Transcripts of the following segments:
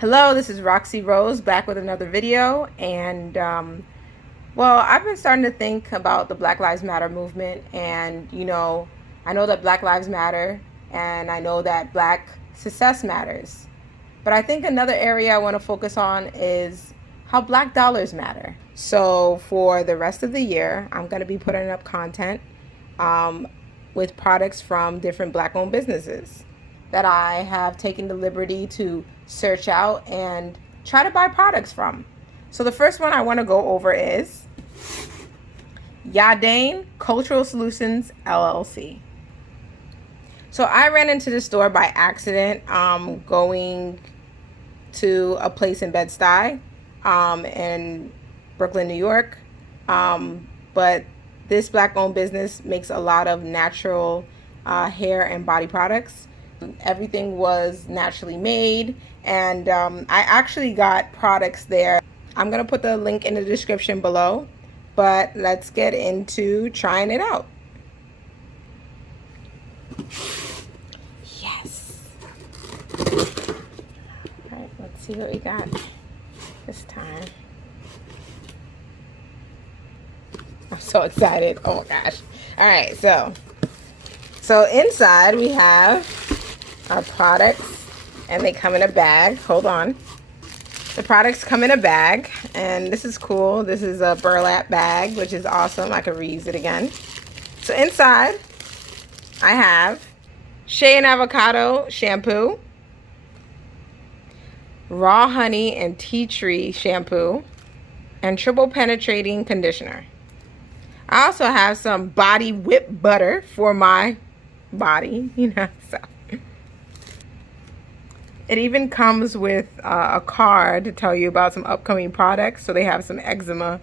Hello, this is Roxy Rose back with another video. And well, I've been starting to think about the Black Lives Matter movement. And I know that Black Lives Matter, and I know that Black success matters. But I think another area I want to focus on is how Black dollars matter. So for the rest of the year, I'm going to be putting up content with products from different Black-owned businesses that I have taken the liberty to search out and try to buy products from. So the first one I want to go over is Yadain Cultural Solutions LLC. So I ran into the store by accident going to a place in Bed-Stuy in Brooklyn, New York. But this Black-owned business makes a lot of natural hair and body products. Everything was naturally made, and I actually got products there. I'm gonna put the link in the description below, but let's get into trying it out. Yes. All right, let's see what we got this time. I'm so excited. Oh my gosh. All right, so inside we have our products, and they come in a bag. Hold on. The products come in a bag, and this is cool. This is a burlap bag, which is awesome. I could reuse it again. So inside I have shea and avocado shampoo, raw honey and tea tree shampoo, and triple penetrating conditioner. I also have some body whip butter for my body, so it even comes with a card to tell you about some upcoming products. So they have some eczema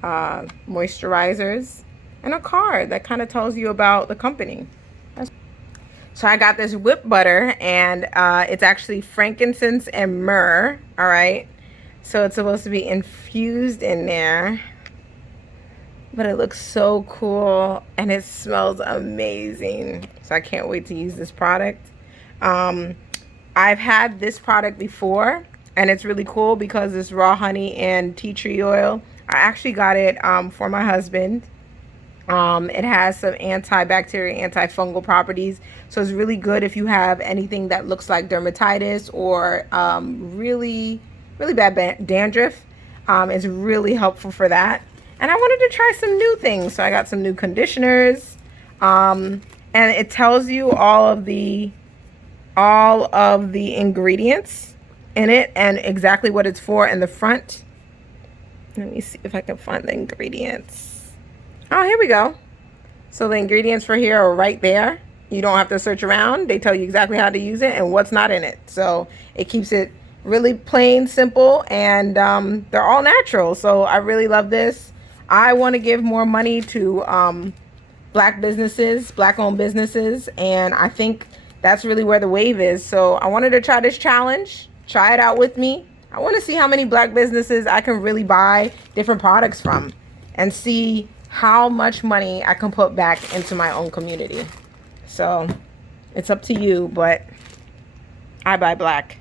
moisturizers and a card that kind of tells you about the company. So I got this whip butter, and it's actually frankincense and myrrh. All right. So it's supposed to be infused in there, but it looks so cool and it smells amazing. So I can't wait to use this product. I've had this product before, and it's really cool because it's raw honey and tea tree oil. I actually got it for my husband. It has some antibacterial, antifungal properties. So it's really good if you have anything that looks like dermatitis or really, really bad dandruff. It's really helpful for that. And I wanted to try some new things. So I got some new conditioners. And it tells you all of the ingredients in it and exactly what it's for in the front. Let me see if I can find the ingredients. Oh, here we go. So the ingredients for here are right there. You don't have to search around. They tell you exactly how to use it and what's not in it. So it keeps it really plain, simple, and they're all natural. So I really love this. I want to give more money to Black businesses, Black-owned businesses, and I think that's really where the wave is. So I wanted to try this challenge, try it out with me. I want to see how many Black businesses I can really buy different products from and see how much money I can put back into my own community. So it's up to you, but I buy Black.